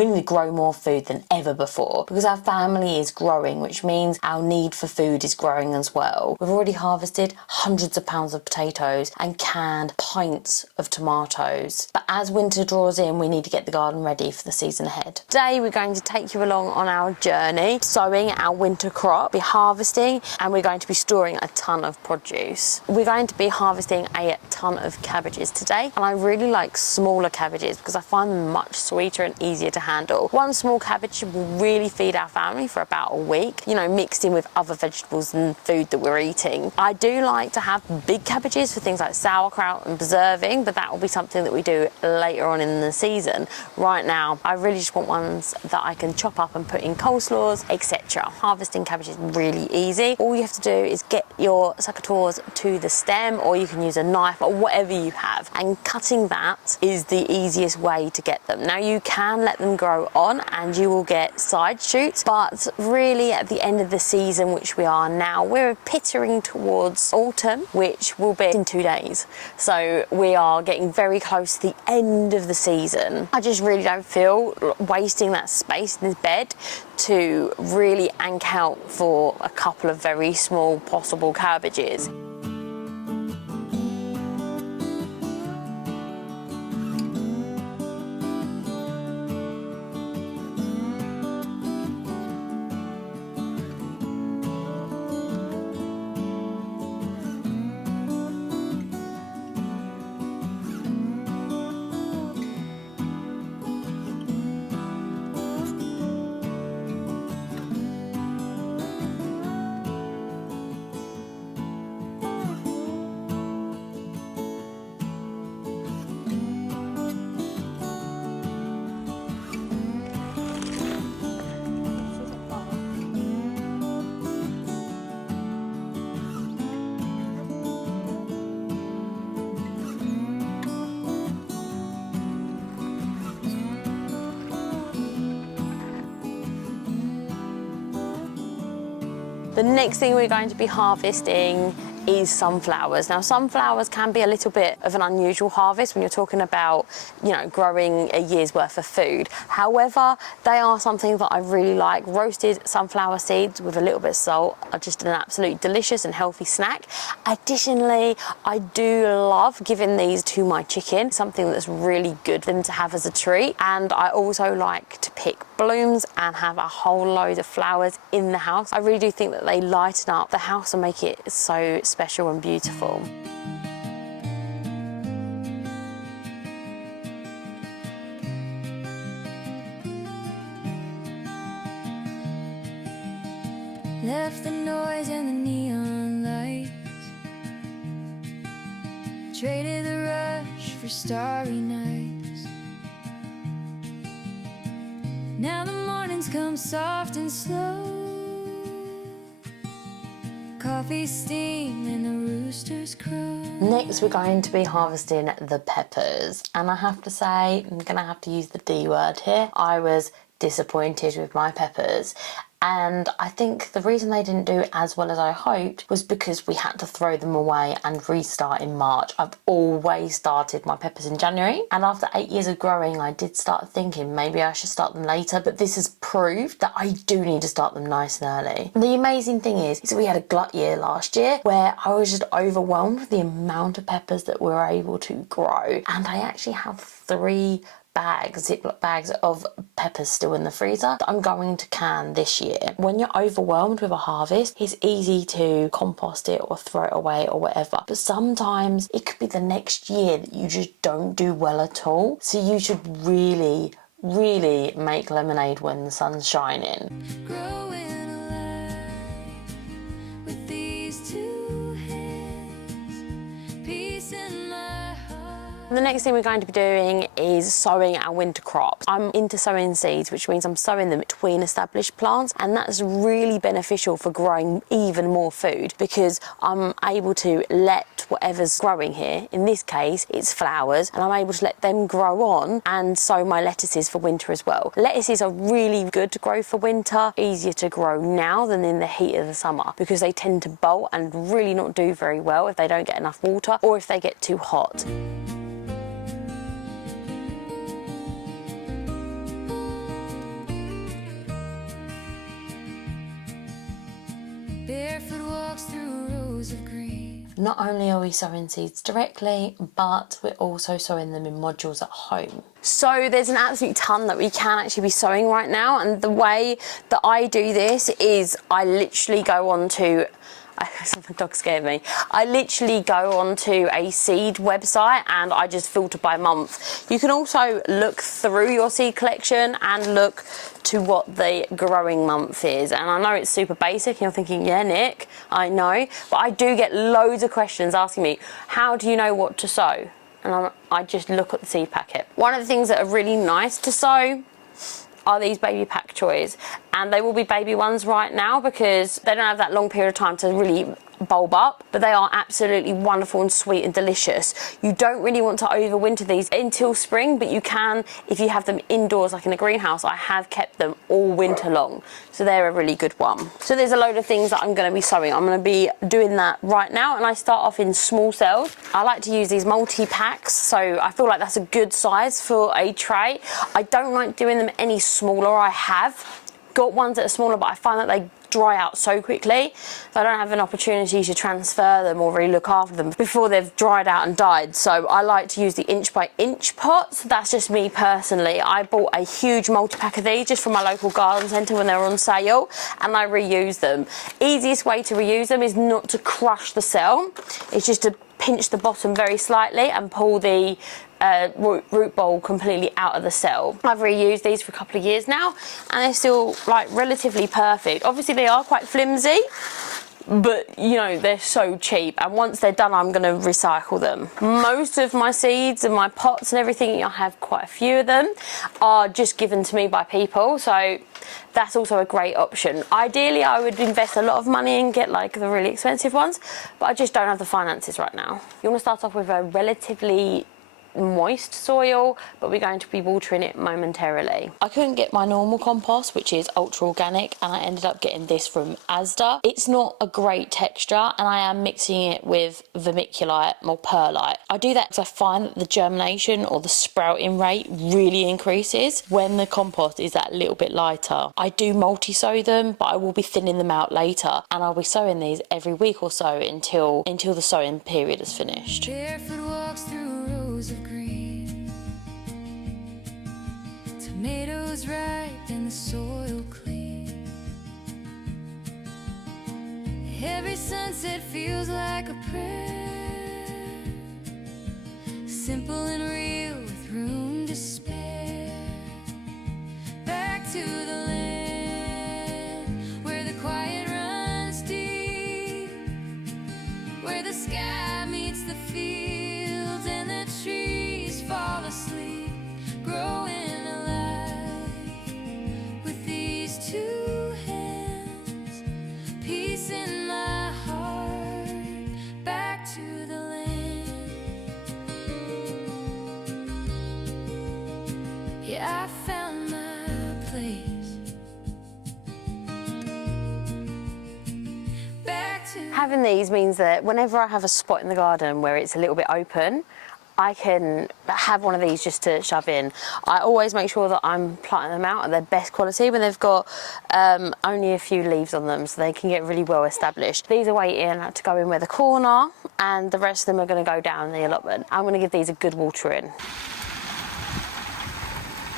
we need to grow more food than ever before because our family is growing, which means our need for food is growing as well. We've already harvested hundreds of pounds of potatoes and canned pints of tomatoes. But as winter draws in, we need to get the garden ready for the season ahead. Today we're going to take you along on our journey, sowing our winter crop, be harvesting, and we're going to be storing a ton of produce. We're going to be harvesting a ton of cabbages today, and I really like smaller cabbages because I find them much sweeter and easier to handle. One small cabbage will really feed our family for about a week, you know, mixed in with other vegetables and food that we're eating. I do like to have big cabbages for things like sauerkraut and preserving, but that will be something that we do later on in the season. Right now, I really just want ones that I can chop up and put in coleslaws, etc. Harvesting cabbage is really easy. All you have to do is get your secateurs to the stem, or you can use a knife or whatever you have, and cutting that is the easiest way to get them. Now you can let them grow on and you will get side shoots, but really at the end of the season, which we are now, we're pittering towards autumn, which will be in 2 days. So we are getting very close to the end of the season. I just really don't feel wasting that space in this bed to really anchor out for a couple of very small possible cabbages. The next thing we're going to be harvesting is sunflowers. Now, sunflowers can be a little bit of an unusual harvest when you're talking about, you know, growing a year's worth of food. However, they are something that I really like. Roasted sunflower seeds with a little bit of salt are just an absolutely delicious and healthy snack. Additionally, I do love giving these to my chicken, something that's really good for them to have as a treat. And I also like to pick blooms and have a whole load of flowers in the house. I really do think that they lighten up the house and make it so special and beautiful. Left the noise and the neon lights, traded the rush for starry nights. Now the mornings come soft and slow, coffee steam and the roosters crow. Next, we're going to be harvesting the peppers, and I have to say, I'm gonna have to use the D word here. I was disappointed with my peppers. And I think the reason they didn't do as well as I hoped was because we had to throw them away and restart in March. I've always started my peppers in January, and after 8 years of growing, I did start thinking maybe I should start them later, but this has proved that I do need to start them nice and early. And the amazing thing is we had a glut year last year where I was just overwhelmed with the amount of peppers that we were able to grow, and I actually have 3 Ziploc bags of peppers still in the freezer that I'm going to can this year. When you're overwhelmed with a harvest, it's easy to compost it or throw it away or whatever, but sometimes it could be the next year that you just don't do well at all. So you should really make lemonade when the sun's shining. Growing alive with these 2 hands, peace in my heart. The next thing we're going to be doing is sowing our winter crops. I'm into sowing seeds, which means I'm sowing them between established plants, and that's really beneficial for growing even more food because I'm able to let whatever's growing here, in this case it's flowers, and I'm able to let them grow on and sow my lettuces for winter as well. Lettuces are really good to grow for winter, easier to grow now than in the heat of the summer because they tend to bolt and really not do very well if they don't get enough water or if they get too hot. barefoot walks through rows of green. Not only are we sowing seeds directly, but we're also sowing them in modules at home. So there's an absolute ton that we can actually be sowing right now, and the way that I do this is I literally go on to the dog scared me. I literally go onto a seed website and I just filter by month. You can also look through your seed collection and look to what the growing month is. And I know it's super basic and you're thinking, yeah, Nick, I know. But I do get loads of questions asking me, how do you know what to sow? And I just look at the seed packet. One of the things that are really nice to sow are these baby pak choys, and they will be baby ones right now because they don't have that long period of time to really bulb up, but they are absolutely wonderful and sweet and delicious. You don't really want to overwinter these until spring, but you can if you have them indoors like in a greenhouse. I have kept them all winter long, so they're a really good one. So there's a load of things that I'm going to be sowing. I'm going to be doing that right now, and I start off in small cells. I like to use these multi-packs, so I feel like that's a good size for a tray. I don't like doing them any smaller. I have got ones that are smaller, but I find that they dry out so quickly that I don't have an opportunity to transfer them or really look after them before they've dried out and died. So I like to use the inch by inch pots. That's just me personally. I bought a huge multi-pack of these just from my local garden centre when they were on sale, and I reuse them. Easiest way to reuse them is not to crush the cell. It's just to pinch the bottom very slightly and pull the root ball completely out of the cell. I've reused these for a couple of years now and they're still like relatively perfect. Obviously they are quite flimsy, but you know, they're so cheap, and once they're done I'm going to recycle them. Most of my seeds and my pots and everything, I have quite a few of them, are just given to me by people, so that's also a great option. Ideally I would invest a lot of money and get like the really expensive ones, but I just don't have the finances right now. You want to start off with a relatively moist soil, but we're going to be watering it momentarily. I couldn't get my normal compost, which is ultra organic, and I ended up getting this from Asda. It's not a great texture, and I am mixing it with vermiculite or perlite. I do that because I find that the germination or the sprouting rate really increases when the compost is that little bit lighter. I do multi-sow them, but I will be thinning them out later, and I'll be sowing these every week or so until the sowing period is finished. Barefoot walks through rows of green, tomatoes ripe and the soil clean. Every sunset feels like a prayer, simple and real with room to spare. Back to the land where the quiet runs deep, where the sky meets the fields and the trees fall asleep, growing alive with these two hands, peace in my heart. Back to the land. Yeah, I found my place. Back to Having these means that whenever I have a spot in the garden where it's a little bit open, I can have one of these just to shove in. I always make sure that I'm planting them out at their best quality when they've got only a few leaves on them, so they can get really well established. These are waiting to go in where the corn are, and the rest of them are going to go down the allotment. I'm going to give these a good watering.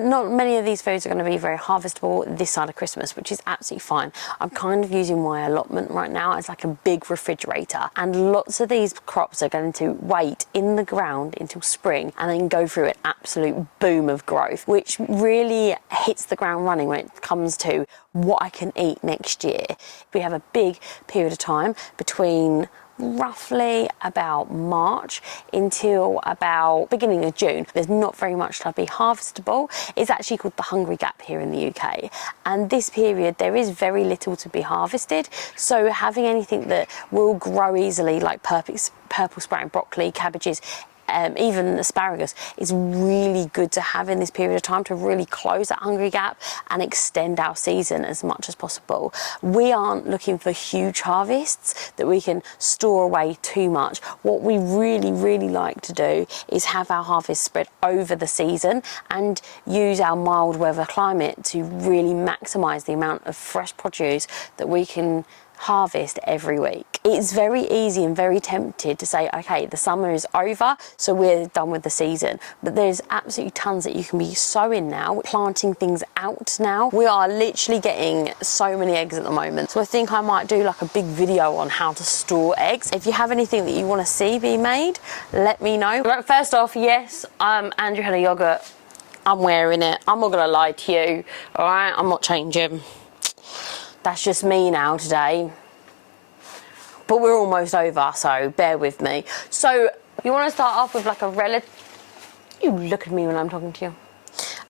Not many of these foods are going to be very harvestable this side of Christmas, which is absolutely fine. I'm kind of using my allotment right now as like a big refrigerator, and lots of these crops are going to wait in the ground until spring and then go through an absolute boom of growth, which really hits the ground running when it comes to what I can eat next year. We have a big period of time between roughly about March until about beginning of June. There's not very much to be harvestable. It's actually called the hungry gap here in the UK, and this period there is very little to be harvested, so having anything that will grow easily like purple sprouting broccoli, cabbages, even asparagus is really good to have in this period of time to really close that hungry gap and extend our season as much as possible. We aren't looking for huge harvests that we can store away too much. What we really like to do is have our harvest spread over the season and use our mild weather climate to really maximise the amount of fresh produce that we can harvest every week. It's very easy and very tempted to say, okay, the summer is over, so we're done with the season. But there's absolutely tons that you can be sowing now, planting things out now. We are literally getting so many eggs at the moment. So I think I might do like a big video on how to store eggs. If you have anything that you want to see be made, let me know. Right, first off, yes, Andrew had a yogurt. I'm wearing it. I'm not gonna lie to you, all right? I'm not changing. That's just me now today. But we're almost over, so bear with me. So you want to start off with like a relative... You look at me when I'm talking to you.